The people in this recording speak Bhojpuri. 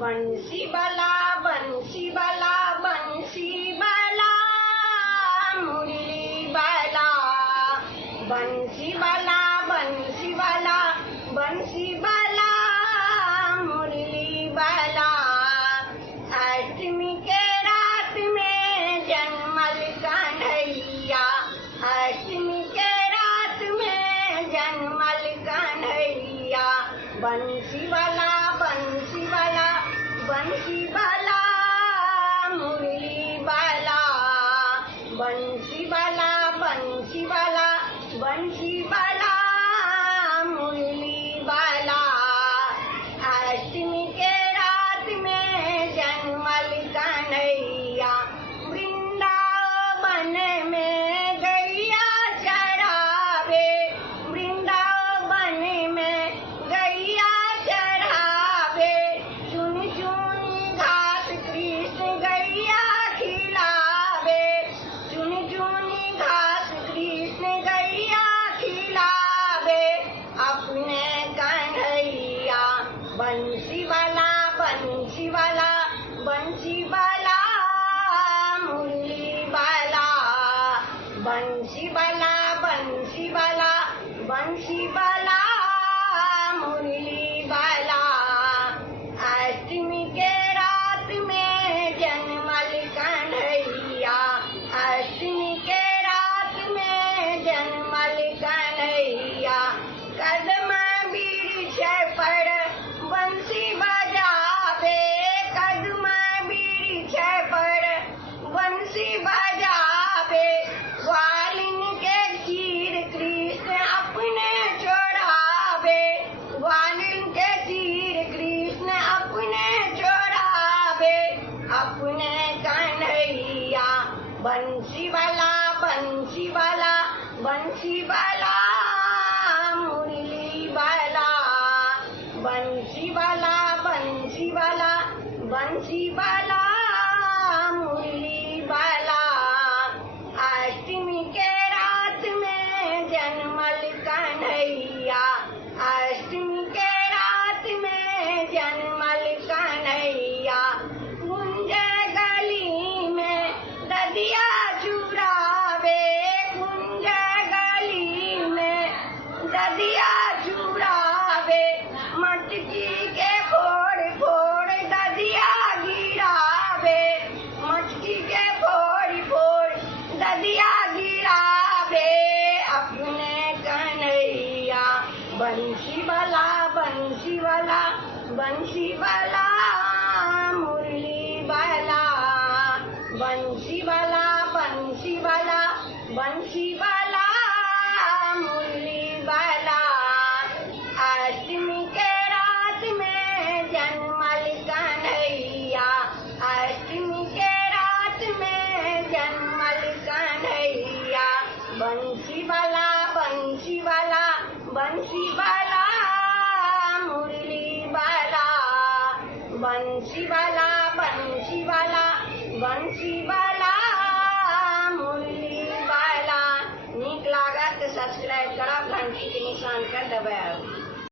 बंसी वाला बंसी वाला बंसी वाला मुरली वाला बंसी वाला बंसी वाला बंसी वाला मुरली वाला अष्टमी के रात में जन्मल कन्हैया अष्टमी के रात में जन्मल कन्हैया बंसी वाला बंसी वाला बंसी वाला मुरली वाला बंसी वाला बंसी वाला बंसी वाला मुरली वाला अष्टमी के रात में जन्मल कन्हैया वृंदावन में गैया चरावे वृंदावन में गैया चरावे चुन चुन घास कृष्ण गैया खिलावे चुन चुन घास कृष्ण गैया खिलावे अपने कन्हैया बंसी वाला बंसी वाला बंसी वाला मुरली वाला बंसी वाला बंसी वाला बंसी वाला मुरली वाला अष्टमी के रात में जन्मल कन्हैया अष्टमी के रात में जन्मल कन्हैया कदम वृक्ष पर बंसी बजावे कदम वृक्ष पर बंसी बजावे ग्वालिन के चीर कृष्ण अपने चोरावे ग्वालिन के चीर कृष्ण अपने चोरावे अपने कन्हैया बंसी वाला बंसी वाला बंसी वाला मुरली वाला बंसी वाला बंसी वाला बंसी वाला मुरली वाला अष्टमी के रात में जन्मल कन्हैया अष्टमी के रात में जन्मल कन्हैया कुंज गली में ददिया चुरावे कुंज गली में ददिया चुरावे मटकी के फोड़ फोड़ ददिया गिरावे मटकी के फोड़ फोड़ ददिया गिरावे अपने कन्हैया बंसी वाला बंसी वाला बंसी वाला मुरली वाला बंसी वाला बंसी वाला बंसी वाला मुरली वाला अष्टमी के रात में जन्मल कन्हैया अष्टमी के रात में जन्मल कन्हैया बंसी वाला बंसी वाला बंसी वाला मुरली वाला बंसी वाला बंसी वाला बंसी वाला मुरली वाला नीक लागत तो सब्सक्राइब करब घंटी के निशान कर दबाएब।